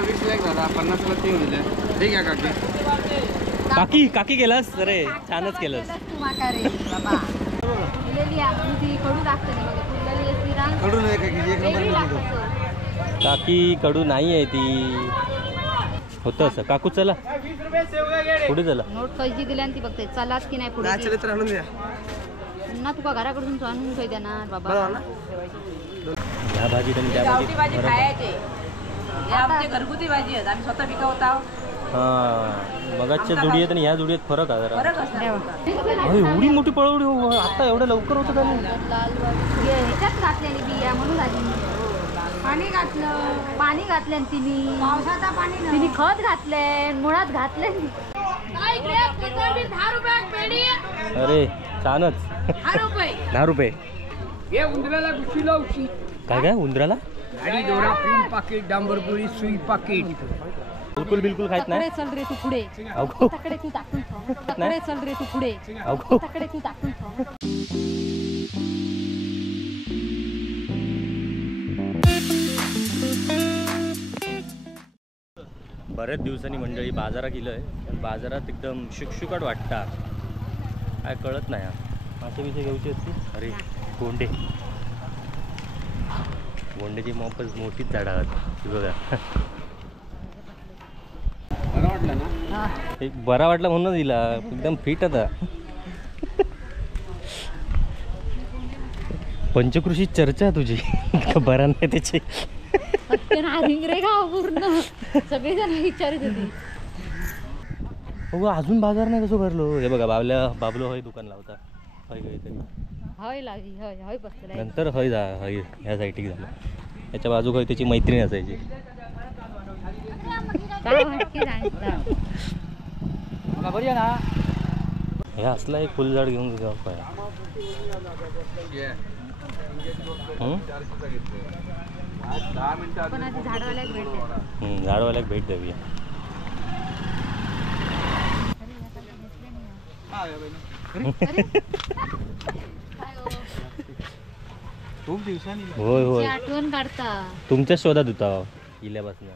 20 लाख दादा 50 ला 3 दिले. ठीक आहे काकी. काकी काकी केलास अरे छानच केलंस. कडू नाही काकी एक नंबर. काकी कडू नाही आहे ती. होतं असं काकू चला पुढे चला. नोट पैसे दिल्या ती बघते चलात की नाही पुढे. चलित राहून द्या ना तुका घराकडून आणून काही देणार बाबा. ह्या भाजीत आणि त्या भाजीत खायचे आमची घरगुती भाजी आहेत. आम्ही स्वतः पिकवत आहोत. हां मगाच्या जुडीत आणि ह्या जुडीत फरक आहे जरा. फरक असणार. एवढी मोठी पळवडी आता एवढं लवकर होतं त्याने. ह्याच्यात घातलेली बिया म्हणून झाली. पाणी घातलं तिने पावसाचा पाणी तिने खत घातले मुळात घातले. अरे छानच. 10 रुपये. उंदराला बिशी लावशी. काय काय उंदराला गाडी दोरा प्रिंट पाकिट डांबरपुरी सुई पाकिट. बिलकुल खायत नाही. चल रे तू पुढे. तकडे तू टाकून तकडे चल रे तू पुढे. तकडे तू टाकून बऱ्याच दिवसांनी मंडळी बाजारात गेलोय. बाजारात एकदम शुकशुकाट वाटतात. काय कळत नाही. मासे बिसे घ्यायची असते. अरे गोंडे गोंड्याची मोफच मोठीच झाडं आहेत बघा. बरं वाटलं ना. एक बरा वाटला म्हणून दिला. एकदम फिट आता. पंचकृषी चर्चा तुझी बरा नाही त्याची. रे गाव पूर्ण सगळेजण विचारत होते. हो अजून बाजार नाही कसं भरलो. हे बघा बाबलो हय दुकान लावता. हय काहीतरी हय लागली हय हय बसले. नंतर हय ह्या साईटिक झालं. याच्या बाजूक हय त्याची मैत्रीण असायची. हे असला एक फुलझाड घेऊन जाऊ काय. झाडवाल्याक भेट द्यावी. खूप दिवसांनी. होय होय आठवण काढता. तुमच्याच शोधात होता इल्यापासून.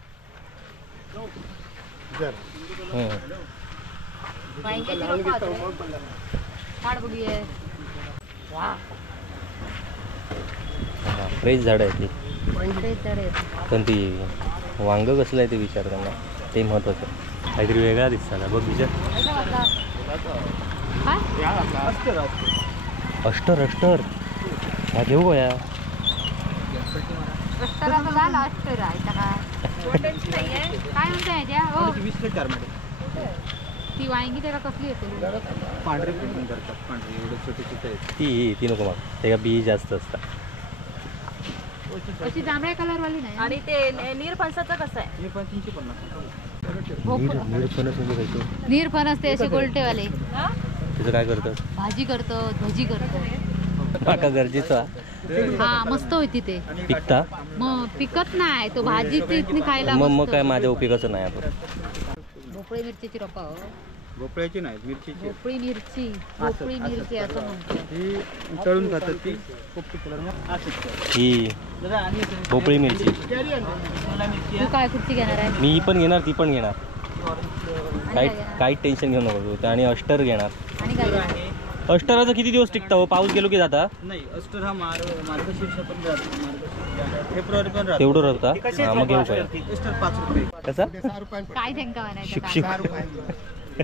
फ्रेश झाड आहे ती. पण ती वांग कसलं आहे ते विचार त्यांना. ते महत्वाचं. काहीतरी वेगळा दिसता बघ विचार. अष्टर अष्टर हा घेऊ या. काय म्हणताय ती वांगी त्याला कसली येते. पांढरे पण करतात. पांढरे एवढे छोटे छोटे ती नको मग. त्याला बी जास्त असतात. अशी जांभळ्या कलर वाली नाही. आणि ते नीरफणसाचं कसं आहे. नीरफणस ते असे गोलटेवाले. त्याचं काय करतं. भाजी करतो भजी करतो. काका गरजेचं. हा मस्त होती ते. पिकता मग पिकत नाही तो भाजी ती खायला. मग काय माझ्या उपयोगाचं नाही. आपण भोपळी मिरचीची रोपा. भोपळ्याची नाही मिरचीची. भोपळी मिरची असं म्हणतो. ही तळून खातात ती. ही भोपळी मिरची. तू काय कुठची घेणार आहे. मी पण घेणार ती पण घेणार. काही टेन्शन घेऊ नको. आणि अष्टर घेणार. आणि काय घेणार. अष्टराचं किती दिवस टिकता हो. पाऊस गेलो की जाता. नाही अष्टर हा मार्गशीर्ष पण जातो. फेब्रुवारी पण राहतो. तेवढं राहता. मग घेऊ काय. अष्टर 5 रुपये. कसा काय त्यांका म्हणायचं. शिक्षक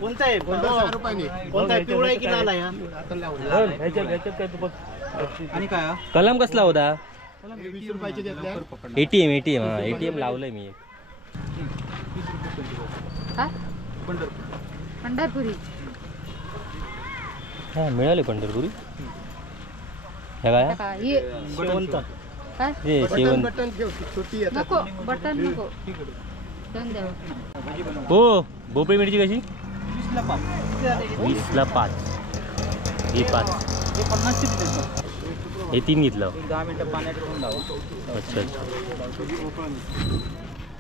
कोणता आहे. 6 रुपयाने. कोणता आहे. पिवळा आहे की लाल आहे. आणि काय कलम कसला होता. 20 रुपयाचे देतल्या. एटीएम लावलंय मी एक. पंढरपुरी. हा मिळाले पंढरपुरी. हे काय शेवंत. हे शेवंत. नको बटन नको. हो भोपळी मिरची कशी. 20 ला 5. 20 ला 5. हे 5. हे 50 ची देतात. हे 3 घेतलं. 10 मिनिटं पाण्यात ठेवून लावा. अच्छा.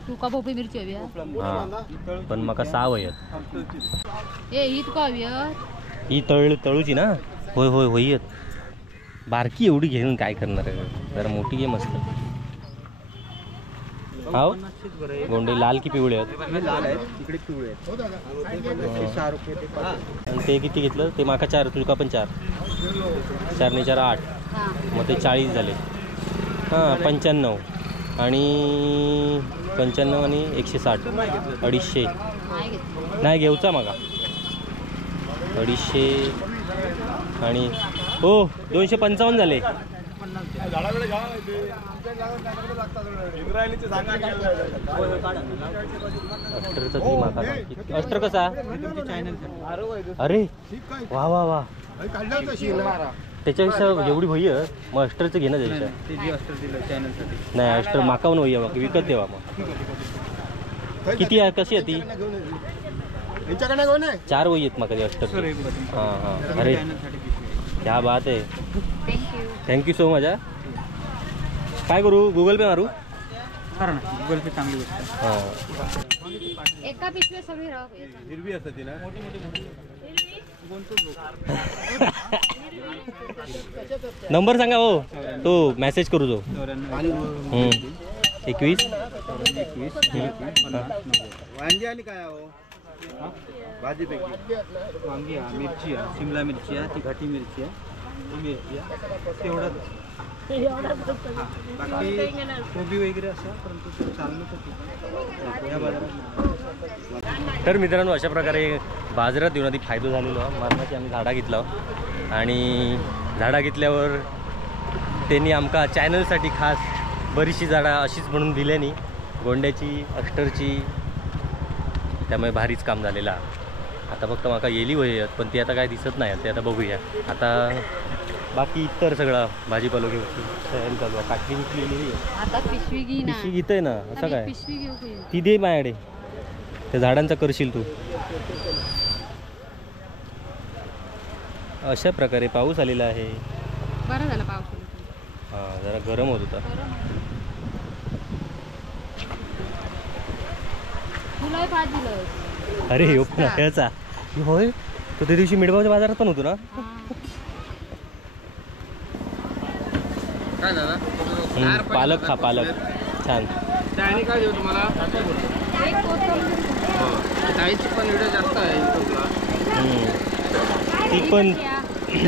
तू का भोपळी मिरची हवी. हा पण मका 6 वयत. ही तुका हवी. ही तळूची ना. होय होय होईयत. बारकी एवढी घेऊन काय करणार आहे. जरा मोठी घे मस्त. हाव 50च बरं आहे. गोंडे लाल की पिवळे आहेत? हे लाल आहेत, इकडे पिवळे आहेत. ते 6 रुपये ते 5. आणि ते किती घेतलं ते माका 4 तुझका पण 4 4 ने 4 8 हां मग ते 40 झाले. हां 95 आणि 95 आणि 160 250 नाही घेतलं. नाही घेऊचा मागा 250 आणि हो 255 झाले. अष्टरचा तरी माका अष्टर कसा? अरे वा वा वा त्याच्यापेक्षा एवढी भई आहे मग अष्टरचं घे ना त्याच्या. ते जी अस्तर दिलं चॅनलसाठी. नाही अष्टर माकावून होईया मग विकत देवा मग. किती आहे कशी आहे ती? 4 वही आहेत मग अष्टर. हां हां अरे चॅनलसाठी पिशवी. क्या बात आहे. थँक्यू. Thank you so much. काय करू गुगल पे मारू? करा ना, गुगल पे चांगली गोष्ट आहे. हां एका पिशवी सगळी राहू. हिरवी असते ती ना. नंबर सांगा हो तो मेसेज करू जो. 21 वांगी आणि काय हो? भाजीपैकी वांगी आहे, मिरची आहे, शिमला मिरची आहे, ती घाटी मिरची आहे, ही मिरची आहे, तेवढंच. बाकी कोबी वगैरे असं परंतु ते चाललं तर ठीक. या बाजारात तर मित्रांनो अशा प्रकारे बाजारात येऊन आधी फायदा झालेलो मारणाची आम्ही झाडा घेतला आणि झाडा घेतल्यावर त्यांनी आमका चॅनलसाठी खास बरीचशी झाडा अशीच म्हणून दिल्यानी गोंड्याची अष्टरची. त्यामुळे भारीच काम झालेलं. आता फक्त माका येली वय पण ती आता काय दिसत नाही ते आता बघूया. आता बाकी इतर सगळं भाजीपालो घेऊ तयारी चालू आहे. काटली विकलेली आहे आता पिशवी घे ना. पिशवी घेतोय ना असं काय पिशवी घेऊ की? ती दे माझ्याकडे. त्या झाडांचा करशील तू. अशा प्रकारे पाऊस आलेला आहे. बरं झालं पाऊस. हां जरा गरम होत होता. तुला पाच दिलं. अरे हो पण ह्याचा होय तो त्या दिवशी मिडगावच्या बाजारात पण होतो ना. काय झालं? पालक खा पालक छान. त्याने काय देऊ तुम्हाला? ताईची पण व्हिडिओ जास्त आहे युट्यूबला. ती पण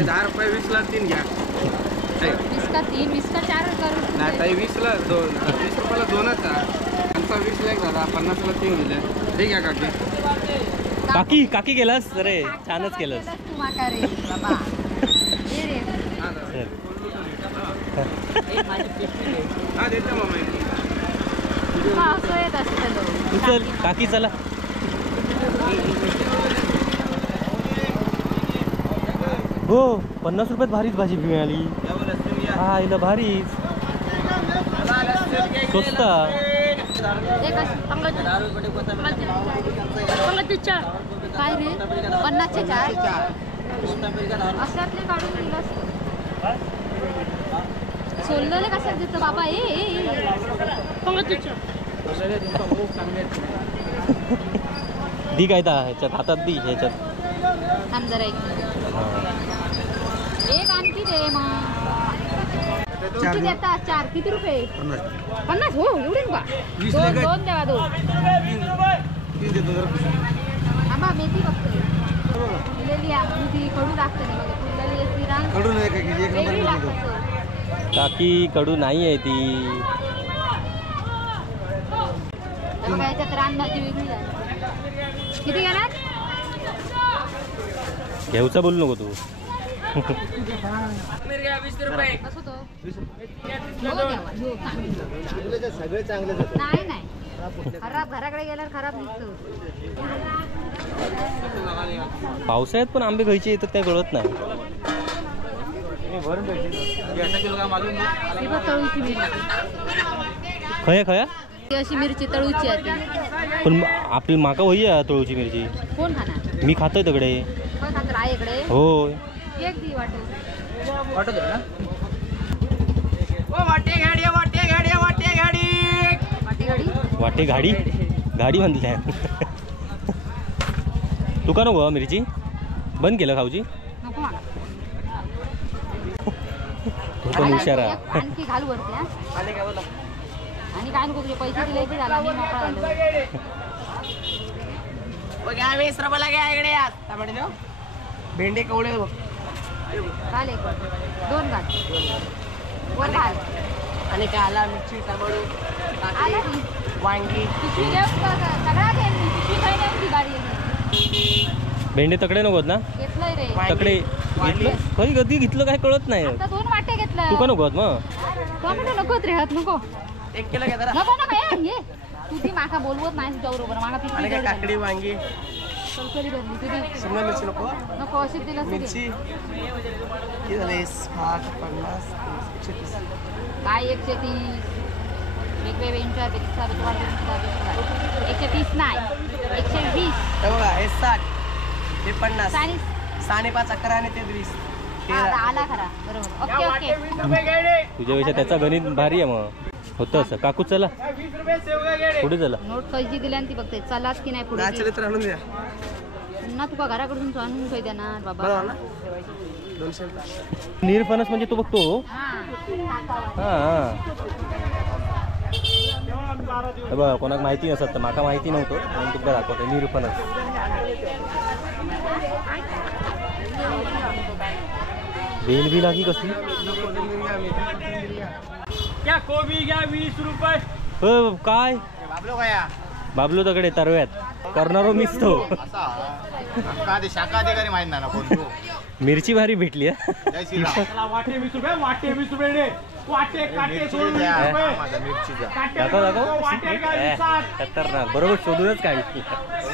10 रुपये 20ला 3 घ्या. 20 का 3 20 का 4 करू. नाही ताई 20ला 2 20 रुपयाला 2च आहे. आमचा 20ला 1 झाला 50ला 3 दिले. ठीक आहे काकी. काकी काकी केलास अरे छानच केलंस. तू माका रे बाबा. ये रे. चल. हा देतो मामा. पाऊस येत असतं. तू चल काकी चला. हो 50 रुपयात भारीच भाजी मिळाली. हा हिला भारीच स्वस्त. काय रे 50चे 4 अशातले काढून दिलास. सोललेले कशात देतो बाबा? दी काय ता ह्याच्यात हातात दी ह्याच्यात. थांब जरा एक आणखी दे मग. किती देतात? 4 किती रुपये? 50 हो एवढे का? 2 द्यावा 2. आंबा मेथी बघतोय. फुललेली आहे ती कडू लागते ना बघा. फुललेली आहे ती रांग कडू नाही का? वेगळी लागते. काकी कडू नाही आहे ती. बघा याच्यात रानभाजी वेगळी आहे. किती घेणार? घेऊचा बोलू नको तू. असं तो सगळे चांगले नाही नाही खराब घराकडे गेल्यावर खराब निघतो. पावसाळ्यात पण आंबे घ्यायचे येतात काय कळत नाही. ही बघ तळूची मिरची. खया खया ती अशी मिरची तळूची आहे ती. पण आपली माका होई तळूची मिरची. कोण खाणार? मी खातोय तिकडे. कोण खाणार आहे इकडे? होय एक दी वाटत. वाटत ना. वाटे गाडी वाटे गाडी वाटे गाडी. वाटे गाडी वाटे गाडी गाडी बांधली आहे. तू का नको मिरची बंद केलं खाऊची? नको मला. तो पण हुशार आहे. आणखी घालू वरती. आणि काय नको तुझे पैसे दिले की झाला मी मोकळा झालो. घ्या 20 रुपयाला घ्या इकडे या टमाटे देऊ भेंडे कवळे बघ घाल एक दोन घाल वर घाल आणि काला मिरची टमाटो आला काकडी की वांगी पिशवी घेऊन सगळा घेईन मी पिशवी काही नाही ती गाडी भेंडे तकडे नकोत ना घेतलंय रे तकडे घेतलं कधी कधी घेतलं काय कळत नाही आता 2 वाटे घेतलं तू का नको मग टोमॅटो नकोच रे हात नको 1 किलो घ्या जरा नको ना ये तू ती माका बोलवत नाही तुझ्या बरोबर माका आणि पिशवी काय काकडी वांगी सरकारी भरली तुझी शिमला मिरची नको नको अशी दिला मिरची किती झाले 60 50 130 काय 130 वेगवेगळे इंटर 130 नाही 120 हे बघा हे 60 हे 50 चाळीस 5.5 11 आणि ते 20 आला खरा बरोबर ओके ओके तुझ्यापेक्षा त्याचा गणित भारी आहे मग होतं असं काकू चला पुढे चला नोट कैची दिली आणि ती बघते चलाच की नाही पुढे चला तर आणून द्या पुन्हा तुका घराकडून तू आणून काही देणार बाबा बघा ना 200 निरफणस म्हणजे तो बघतो हा हा बघा कोणाक माहिती नसत तर माका माहिती नव्हतं म्हणून तुका दाखवतो निरफणस बेल बी लागी कसली क्या कोबी घ्या 20 रुपये. हो काय बाबलो काय बाबलो तकडे तरव्यात करणारो मिस तो असा शाखा अधिकारी माहित नाही ना कोण तू मिरची भारी भेटली हा जय श्रीराम वाटे 20 रुपये वाटे 20 रुपये रे वाटे काटे मिरची सोडून द्या 20 रुपये. माझा मिरचीचा काटे दाखव दाखव वाटे काय 20. खतरनाक बरोबर शोधूनच काय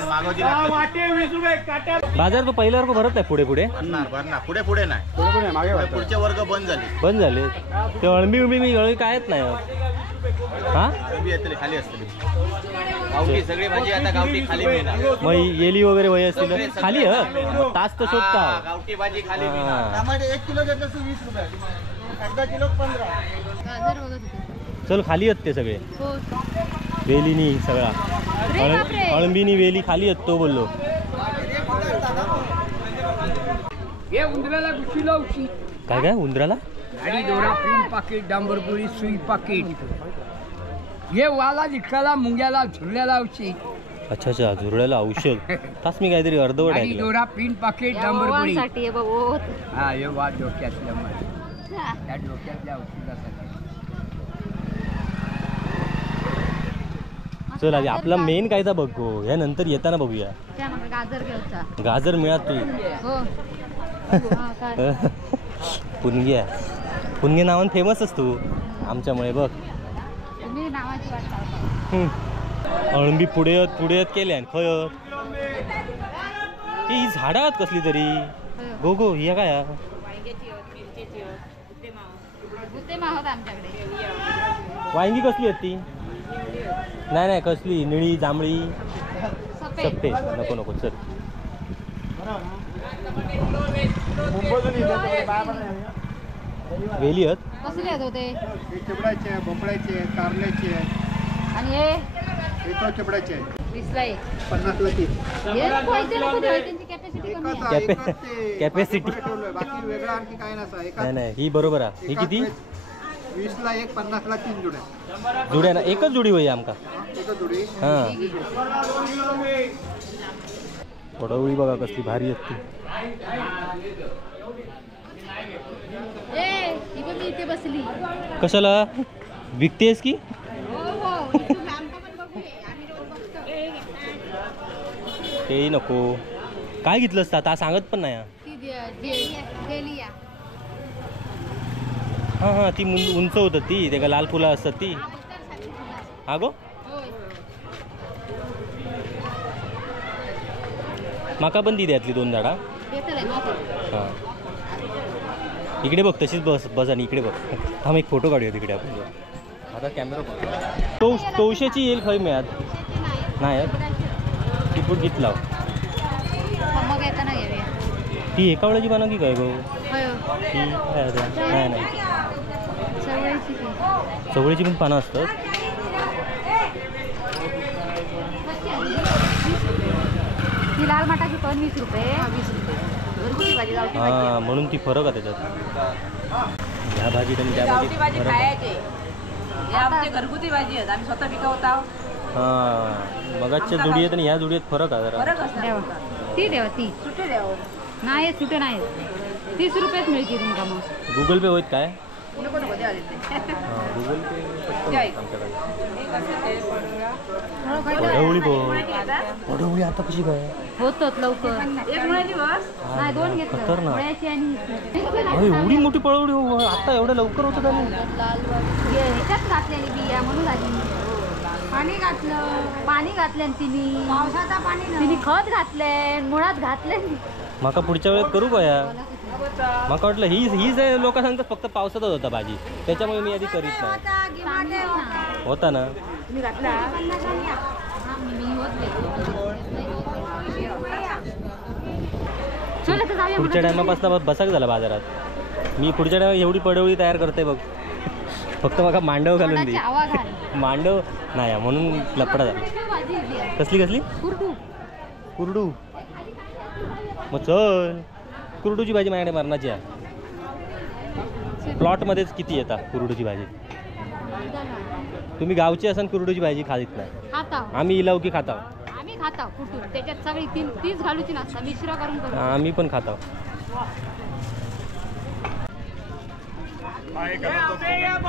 मागवची हा, वाटे 20 रुपये काटे बाजार तो पहिल्यासारखं भरत नाही पुढे पुढे भरणार पुढे पुढे नाही पुढे पुढचे वर्ग बंद झाले बंद झाले ते अळंबी उळंबी मी अळी कायच नाही हा उभी येतले खाली असतली गावठी सगळी भाजी आता गावठी खाली मिळणार मग येली वगैरे वय असतील खाली तास तर हा, शोधता गावठी भाजी खाली हा. मिळणार टमाटे 1 किलो घेतलं 20 रुपये अर्धा किलो 15 गाजर बघत होते चल खाली आहेत ते सगळे हो वेलीनी सगळा अरे बापरे. अळंबीनी वेली खाली आहेत तो बोललो हे उंदराला गुची लावची काय काय उंदराला गाडी दोरा पिन पाकिट डांबरपुरी सुई पाकिट हे वाला लिखाला मुंग्याला झुरल्याला औषध अच्छा अच्छा झुरळ्याला औषध तास मी काहीतरी अर्धवट गाडी ऐकलं दोरा पिन पाकिट डांबरपुरी साठी बघ हा हे वाद डोक्यातल्या त्या डोक्यातल्या औषधासाठी चल आधी आपला मेन कायदा बघू ह्या नंतर येताना बघूया गाजर घ्यायचा गाजर मिळात तू हो हा, काय? पुनग्या पुनगे नावान फेमस असतो आमच्यामुळे बघ तुम्ही नावाची वाट लावता. अळंबी पुढे येत केल्या खय ही झाडं आहेत कसली तरी गो गो ही काय हा? गुत्ते माहोत आमच्याकडे वांगी कसली आहेत ती नाही नाही कसली निळी जांभळी सफेद सप्पे नको नको चल वेली आहेत कसले आहेत होते चिबडाचे भोपळ्याचे कारल्याचे आणि हे एका चिबडाचे 20 ला एक 50 ला 3 हे व्हायचे नको ते, त्यांची कॅपॅसिटी कमी आहे. कॅपॅसिटी बाकी वेगळं आणखी काय नसा एका नाही नाही ही बरोबर आहे ही किती 20 ला 1 50 ला 3 जुड्या जुड्या ना एकच जुडी होई आमका एकच जुडी हां पडवळी बघा कसली भारी असते ए ही बघ मी इथे बसली कशाला विकतेस की हो हो इथून आमका पण बघूया. आम्ही रोज बघतो. तेही नको काय घेतलंस आता सांगत पण नाही हा. ती गेली या हां हां ती उंच होतं ती ते का लाल फुलं असतात ती हा गो होय माका पण ती द्यातली 2 झाडा घेतलंय माहिती. हां इकडे बघ तशीच बस आणि इकडे बघ थांब एक फोटो काढूया तिकडे आपण आता कॅमेरा तवशेची येईल खय मिळात नाही ती पुढे घेतला मग येताना घेऊया ती एका वेळेची बनव की काय गो होय ती काय आता? नाही नाही सवयीची ती. चवळीची पण पानं असतात ती लाल माटाची पण 20 रुपये 20 रुपये घरगुती भाजी गावठी भाजी हां म्हणून ती फरक आहे त्याच्यात ह्या भाजीत आणि त्या गावठी भाजी भाजीत फरक आहे. खायचे हे आमचे घरगुती भाजी आहेत, आम्ही स्वतः पिकवत आहोत. हां मगाच्या जुडीत आणि ह्या जुडीत फरक आहे जरा. फरक असणार. ती देवा ती सुटे द्यावं. नाही सुटे नाही 30 रुपयेच मिळते तुमका मग. गुगल पे होईत काय? नको नको द्यावा देते. हां गुगल पे पटकन द्या एक. आमच्याकडे. एक असं ते पडूया. पडवळी बघ. मुळाची घेतात? पडवळी आता कशी काय? होतच लवकर. एक मुळाची बस. नाही 2 घेतलं खतरनाक. गोळ्याची आणि अरे एवढी मोठी पडवळी हो, आता एवढं लवकर होतं त्याने. ह्याच्यात घातलेली बिया म्हणून झाली. पाणी घातले तिने पावसाचा पाणी तिने खत घातले मुळात घातले. माका पुढच्या वेळेत करू का या? माका वाटलं हीच लोक सांगतात फक्त पावसातच होता भाजी, त्याच्यामुळे मी आधी करीत नाही. होता ना. तुम्ही घातला. पुढच्या टायमापासून बसाक झाला बाजारात. मी पुढच्या टायमा एवढी पडवळी तयार करते बघ, फक्त माका मांडव घालून दे. मांडव नाही म्हणून लपडा झाला. कसली कुरडू. मग चल कुरडूची भाजी माझ्याकडे मरणाची आहे. प्लॉटमध्येच किती येतात कुरडूची भाजी. तुम्ही गावची असाल कुरडूची भाजी खात नाही. आम्ही इलावकी खाताव. आम्ही खाताव कुठून त्याच्यात सगळी तीच घालूची नसता मिश्र करून आम्ही पण खाताव.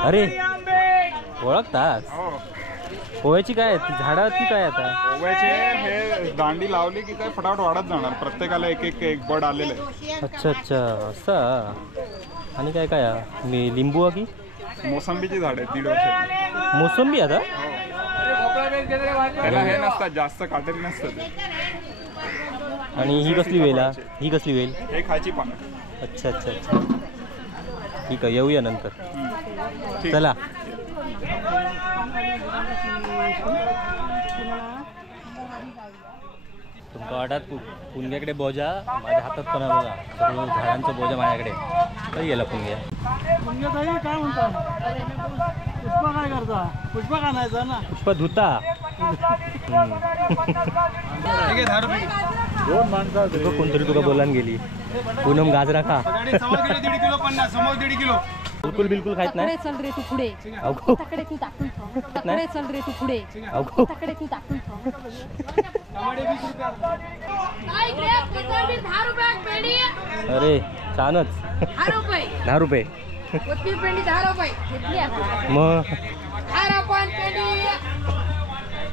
अरे ओळखतात पोह्याची काय झाडं ती काय आता? पोह्याचे हे दांडी लावली की काय फटाफट वाढत जाणार. प्रत्येकाला एक बड आलेलं आहे. अच्छा असं. आणि काय काय मी लिंबू की मोसंबीची झाड आहे 1.5 वर्षाची. मोसंबी आता त्याला हे नसतात जास्त काटेरी नसतात. आणि ही कसली वेल? ही कसली वेल? हे खायची पानं. अच्छा ठीक आहे येऊया नंतर. ठीक. चला तुमच्या वाटात पुणग्याकडे बोजा, माझ्या हातात पण आहे बघा सगळं झाडांचं बोजा माझ्याकडे. कधी गेला पुणग्या? काय म्हणता पुष्पा काय करता? पुष्पा खाण्याचा ना. पुष्पा धुता. दोन माणसं कोणतरी तुका बोलान गेली पूनम गाजरा खा. 1.5 किलो 50 समोर 1.5 किलो. बिलकुल खायत नाही. चल रे तू पुढे अवघो. तकडे तू टाकून तकडे चल रे तू पुढे अवघो. तकडे तू टाकून अरे छानच. 10 रुपये पेंडी 10 रुपये. मग पेंडी.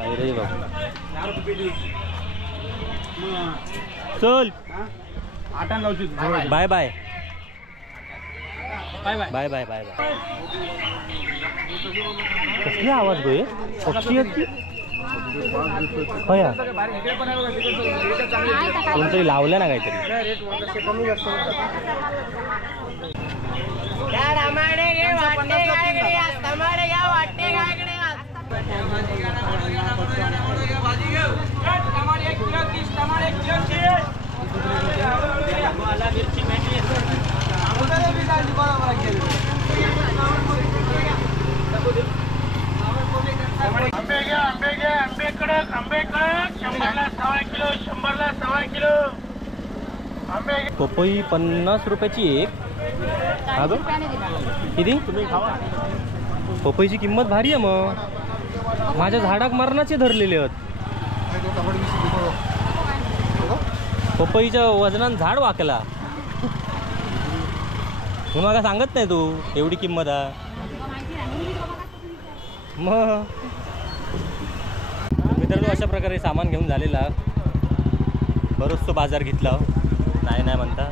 अरे बाबा चल आटान लावची. Bye bye bye bye bye bye. कसली आवाज गो पक्षी आहेत की कोणतरी लावलं ना काहीतरी. पपई 50 रुपयाची एक. हा ग किती? पपईची किंमत भारी आहे. मग माझ्या झाडाक मरणाचे धरलेले आहेत. पपईच्या वजनान झाड वाकला. मी मला सांगत नाही तू एवढी किंमत आहे. मग मित्रांनो अशा प्रकारे सामान घेऊन झालेला. बरोच तो बाजार घेतला नाही म्हणता.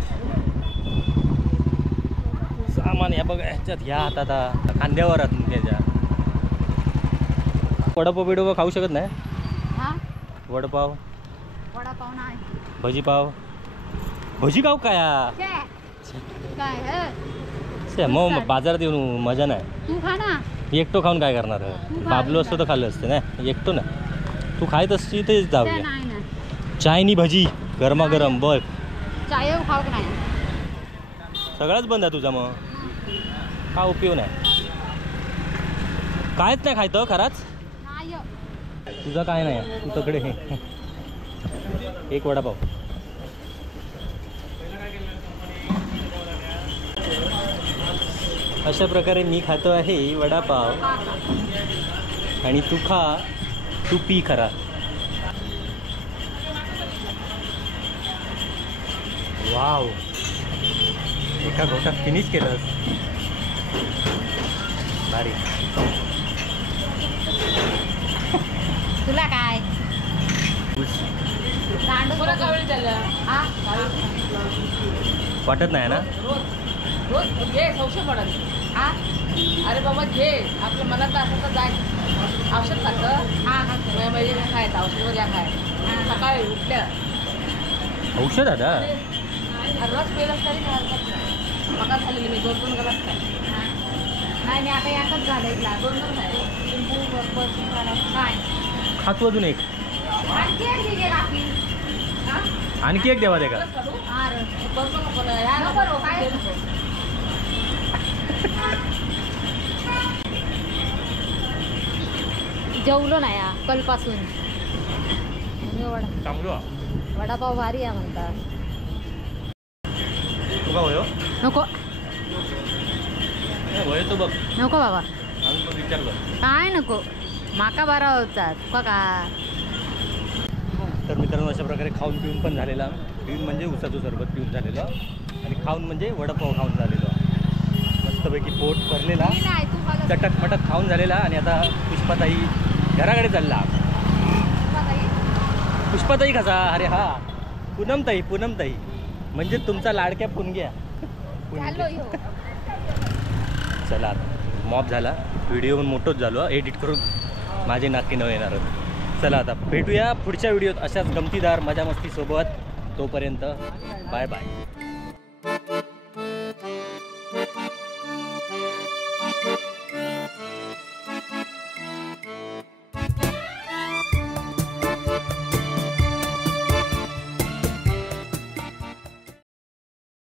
सामान या बघा ह्याच्यात ह्या हातात खांद्यावर त्याच्या. वडापाव बिडोपाव खाऊ शकत नाही. वडापाव नाही भजी खाऊ काय मग बाजारात येऊन मजा नाही. तू खा ना. एकटो खाऊन काय करणार? बाबलो असतो तर खाल्लं असतं ना. एकटो ना तू खायत असती तेच जाऊया. चायनी भजी गरमागरम बघ. चाय खाऊ नाही. सगळंच बंद आहे तुझा. मग का उपयोग नाही. कायच नाही खायचं खराच. तुझा काय नाही तू तकडे एक वडापाव. अशा प्रकारे मी खातो आहे वडापाव आणि तू खा, तू पी खरा. वाव, एका घोटात फिनिश केलंस. भारी. तुला काय वाटत नाही ना? रोज घे सौशे पडत. हा अरे बाबा घे, आपल्या मनात असं तर जाय. औषध खातं. हा म्हणजे खायचं औषध वगैरे खाय. सकाळी उठल्या औषध आता रस पेलच तरी काय हरकत नाही. पगार झालेली मी 2-2 गलास खाय. नाही मी आता यातच घालायला 2-2 खाय. काय खातो अजून एक. आणखी एक ठीक आहे काकी. आणखी एक देवा दे का? हा रे. बसू नको ना. या नको रो, काय नको. जेवलो नाही हा कलपासून. वडापाव भारी आहे म्हणतात. तुका होय नको होय तो बघ. नको बाबा, अजून पण विचारलं. काय नको, माका बारा होता तुका काय. तर मित्रांनो अशा प्रकारे खाऊन पिऊन पण झालेला. पिऊन म्हणजे उसाचं सरबत पिऊन झालेलं आणि खाऊन म्हणजे वडापाव खाऊन झालेलं. मस्तपैकी पोट भरलेला, मी नाही, तू खाल्लं. चटक मटक खाऊन झालेला. आणि आता पुष्पाताई घराकडे चालला. पुष्पाताई कसा? अरे हा पूनमताई म्हणजे तुमचा लाडक्या पुणग्या. चला मॉप झाला. व्हिडिओ पण मोठोच झालो. एडिट करून माझे नाकी न येणार. चला आता भेटूया पुढच्या व्हिडिओत अशाच गमतीदार मजा मस्ती सोबत. तोपर्यंत बाय बाय.